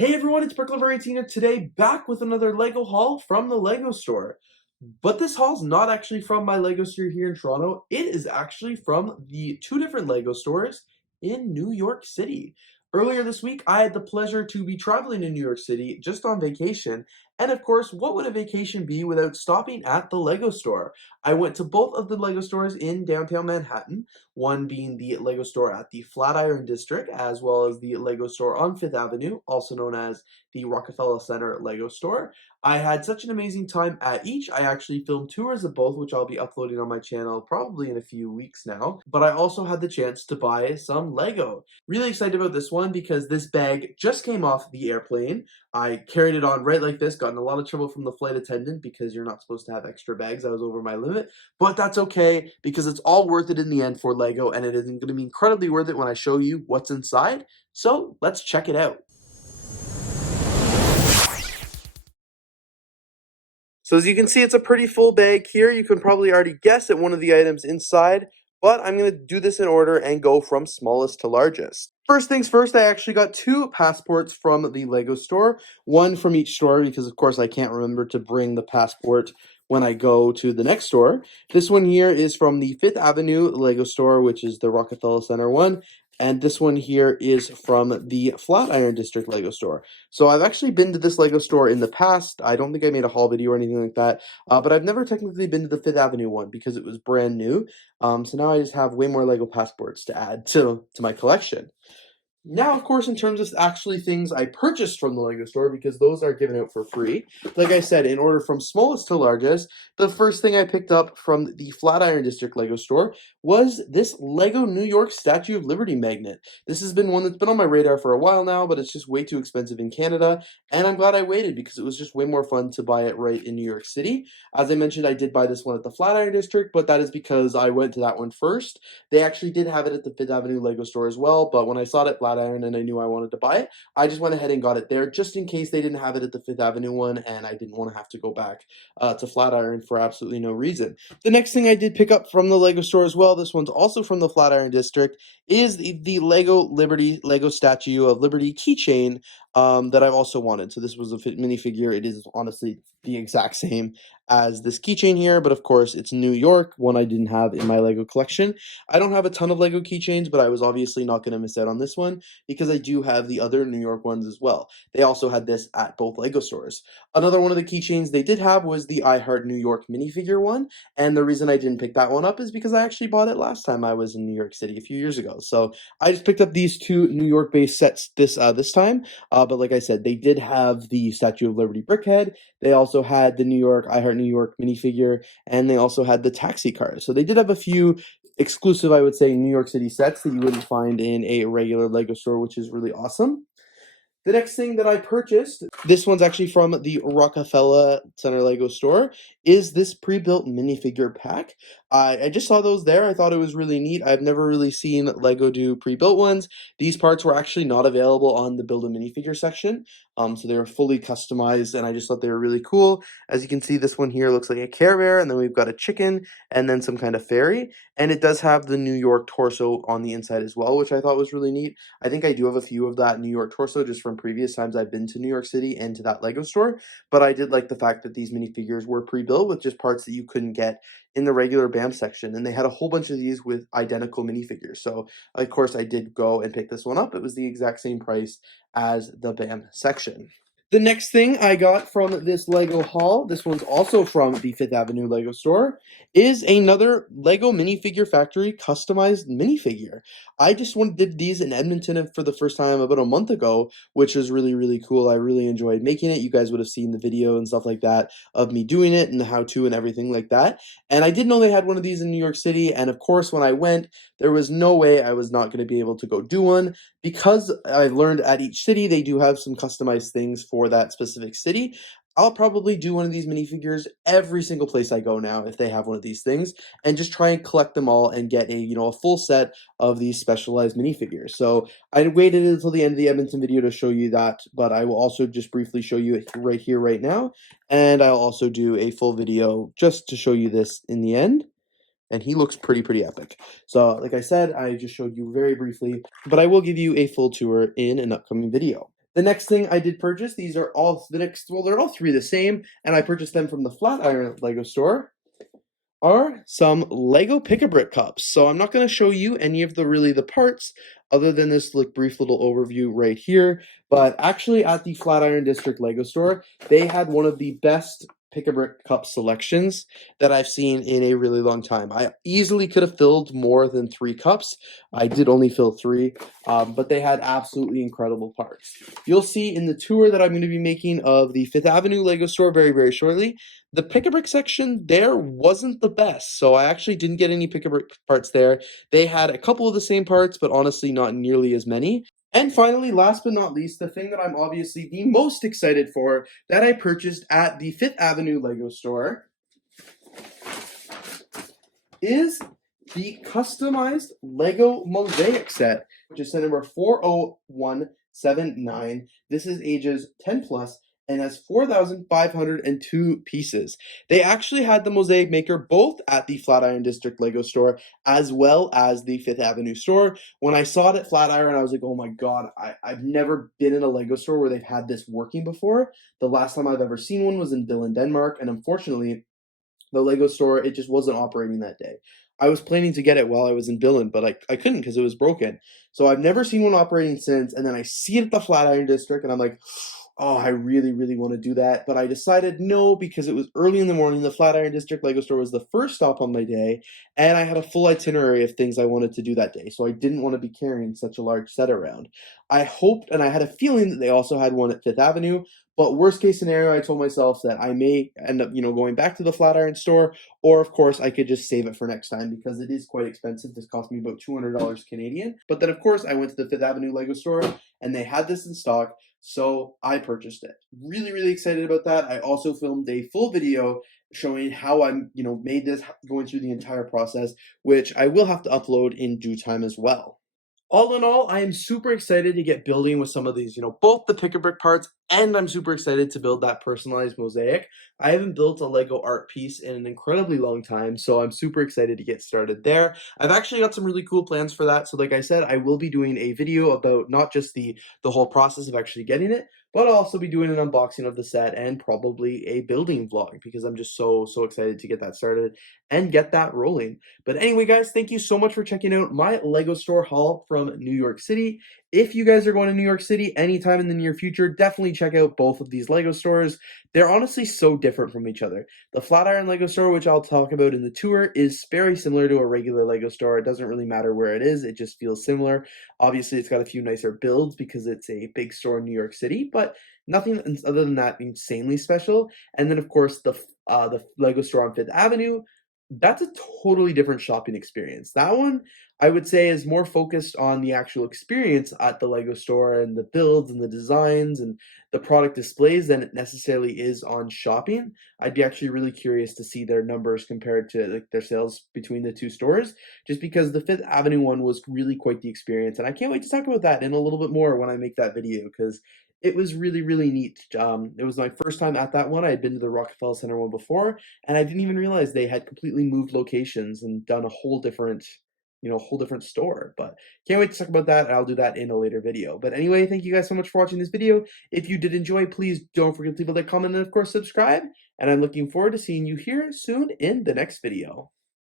Hey everyone, it's BrickLover18 here today, back with another LEGO haul from the LEGO store. But this haul's not actually from my LEGO store here in Toronto. It is actually from the two different LEGO stores in New York City. Earlier this week, I had the pleasure to be traveling to New York City just on vacation. And of course, what would a vacation be without stopping at the LEGO store? I went to both of the LEGO stores in downtown Manhattan, one being the LEGO store at the Flatiron District, as well as the LEGO store on Fifth Avenue, also known as the Rockefeller Center LEGO store. I had such an amazing time at each. I actually filmed tours of both, which I'll be uploading on my channel probably in a few weeks now. But I also had the chance to buy some LEGO. Really excited about this one because this bag just came off the airplane. I carried it on right like this, got in a lot of trouble from the flight attendant because you're not supposed to have extra bags. I was over my limit, but that's okay because it's all worth it in the end for LEGO, and it is going to be incredibly worth it when I show you what's inside. So let's check it out. So as you can see, it's a pretty full bag here. You can probably already guess at one of the items inside, but I'm going to do this in order and go from smallest to largest. First things first, I actually got two passports from the LEGO store, one from each store because of course I can't remember to bring the passport when I go to the next store. This one here is from the Fifth Avenue LEGO store, which is the Rockefeller Center one. And this one here is from the Flatiron District LEGO store. So I've actually been to this LEGO store in the past. I don't think I made a haul video or anything like that, but I've never technically been to the Fifth Avenue one because it was brand new. So now I just have way more LEGO passports to add to my collection. Now, of course, in terms of actually things I purchased from the LEGO store, because those are given out for free, like I said, in order from smallest to largest, the first thing I picked up from the Flatiron District LEGO store was this LEGO New York Statue of Liberty magnet. This has been one that's been on my radar for a while now, but it's just way too expensive in Canada, and I'm glad I waited because it was just way more fun to buy it right in New York City. As I mentioned, I did buy this one at the Flatiron District, but that is because I went to that one first. They actually did have it at the Fifth Avenue LEGO store as well, but when I saw it at Flatiron and I knew I wanted to buy it, I just went ahead and got it there just in case they didn't have it at the Fifth Avenue one and I didn't want to have to go back to Flatiron for absolutely no reason. The next thing I did pick up from the LEGO store as well, this one's also from the Flatiron District, is the LEGO Statue of Liberty keychain that I've also wanted. So this was a minifigure. It is honestly the exact same as this keychain here, but of course it's New York, one I didn't have in my LEGO collection. I don't have a ton of LEGO keychains, but I was obviously not going to miss out on this one because I do have the other New York ones as well. They also had this at both LEGO stores. Another one of the keychains they did have was the I Heart New York minifigure one, and the reason I didn't pick that one up is because I actually bought it last time I was in New York City a few years ago. So I just picked up these two New York-based sets this time, but like I said, they did have the Statue of Liberty brickhead. They also had the New York I Heart New York minifigure, and they also had the taxi cars. So they did have a few exclusive, I would say, New York City sets that you wouldn't find in a regular LEGO store, which is really awesome. The next thing that I purchased, this one's actually from the Rockefeller Center LEGO store, is this pre-built minifigure pack. I just saw those there. I thought it was really neat. I've never really seen LEGO do pre-built ones. These parts were actually not available on the build a minifigure section, so they were fully customized, and I just thought they were really cool. As you can see, this one here looks like a Care Bear, and then we've got a chicken, and then some kind of fairy, and it does have the New York torso on the inside as well, which I thought was really neat. I think I do have a few of that New York torso just from previous times I've been to New York City and to that LEGO store, but I did like the fact that these minifigures were pre-built with just parts that you couldn't get in the regular BAM section, and they had a whole bunch of these with identical minifigures. So of course I did go and pick this one up. It was the exact same price as the BAM section. The next thing I got from this LEGO haul, this one's also from the Fifth Avenue LEGO store, is another LEGO Minifigure Factory customized minifigure. I just did these in Edmonton for the first time about a month ago, which is really, really cool. I really enjoyed making it. You guys would have seen the video and stuff like that of me doing it and the how-to and everything like that. And I didn't know they had one of these in New York City, and of course when I went, there was no way I was not going to be able to go do one because I've learned at each city they do have some customized things for that specific city. I'll probably do one of these minifigures every single place I go now if they have one of these things, and just try and collect them all and get a full set of these specialized minifigures. So I waited until the end of the Edmonton video to show you that, but I will also just briefly show you it right here, right now, and I'll also do a full video just to show you this in the end. And he looks pretty epic. So, like I said, I just showed you very briefly, but I will give you a full tour in an upcoming video. The next thing I did purchase, these are all they're all three the same, and I purchased them from the Flatiron Lego store, are some Lego PickABrick Cups. So I'm not going to show you any of the parts other than this like brief little overview right here. But actually at the Flatiron District Lego store, they had one of the best PickABrick Cup selections that I've seen in a really long time. I easily could have filled more than 3 cups. I did only fill 3, but they had absolutely incredible parts. You'll see in the tour that I'm going to be making of the Fifth Avenue Lego store very, very shortly, the PickABrick section there wasn't the best, so I actually didn't get any PickABrick parts there. They had a couple of the same parts, but honestly not nearly as many. And finally, last but not least, the thing that I'm obviously the most excited for that I purchased at the Fifth Avenue Lego store is the customized Lego Mosaic set, which is set number 40179. This is ages 10 plus and has 4,502 pieces. They actually had the Mosaic Maker both at the Flatiron District Lego store as well as the Fifth Avenue store. When I saw it at Flatiron, I was like, oh my god, I've never been in a Lego store where they've had this working before. The last time I've ever seen one was in Billund, Denmark, and unfortunately, the Lego store, it just wasn't operating that day. I was planning to get it while I was in Billund, but I couldn't because it was broken. So I've never seen one operating since, and then I see it at the Flatiron District, and I'm like, oh, I really, really want to do that. But I decided no, because it was early in the morning. The Flatiron District Lego store was the first stop on my day, and I had a full itinerary of things I wanted to do that day. So I didn't want to be carrying such a large set around. I hoped, and I had a feeling that they also had one at Fifth Avenue. But worst case scenario, I told myself that I may end up, going back to the Flatiron store, or of course, I could just save it for next time because it is quite expensive. This cost me about $200 Canadian. But then, of course, I went to the Fifth Avenue Lego store, and they had this in stock. So I purchased it. Really, really excited about that. I also filmed a full video showing how I'm, made this, going through the entire process, which I will have to upload in due time as well. All in all, I am super excited to get building with some of these, both the PickABrick parts, and I'm super excited to build that personalized mosaic. I haven't built a Lego art piece in an incredibly long time, so I'm super excited to get started there. I've actually got some really cool plans for that. So like I said, I will be doing a video about not just the whole process of actually getting it, but I'll also be doing an unboxing of the set and probably a building vlog because I'm just so excited to get that started and get that rolling. But anyway, guys, thank you so much for checking out my Lego store haul from New York City. If you guys are going to New York City anytime in the near future, definitely check out both of these Lego stores. They're honestly so different from each other. The Flatiron Lego store, which I'll talk about in the tour, is very similar to a regular Lego store. It doesn't really matter where it is, it just feels similar. Obviously, it's got a few nicer builds because it's a big store in New York City, but nothing other than that insanely special. And then, of course, the Lego store on Fifth Avenue, that's a totally different shopping experience. That one, I would say, is more focused on the actual experience at the Lego store and the builds and the designs and the product displays than it necessarily is on shopping. I'd be actually really curious to see their numbers compared to like their sales between the two stores, just because the Fifth Avenue one was really quite the experience. And I can't wait to talk about that in a little bit more when I make that video, because it was really, really neat. It was my first time at that one. I had been to the Rockefeller Center one before, and I didn't even realize they had completely moved locations and done a whole different, whole different store. But can't wait to talk about that, and I'll do that in a later video. But anyway, thank you guys so much for watching this video. If you did enjoy, please don't forget to leave a like, comment, and of course, subscribe. And I'm looking forward to seeing you here soon in the next video.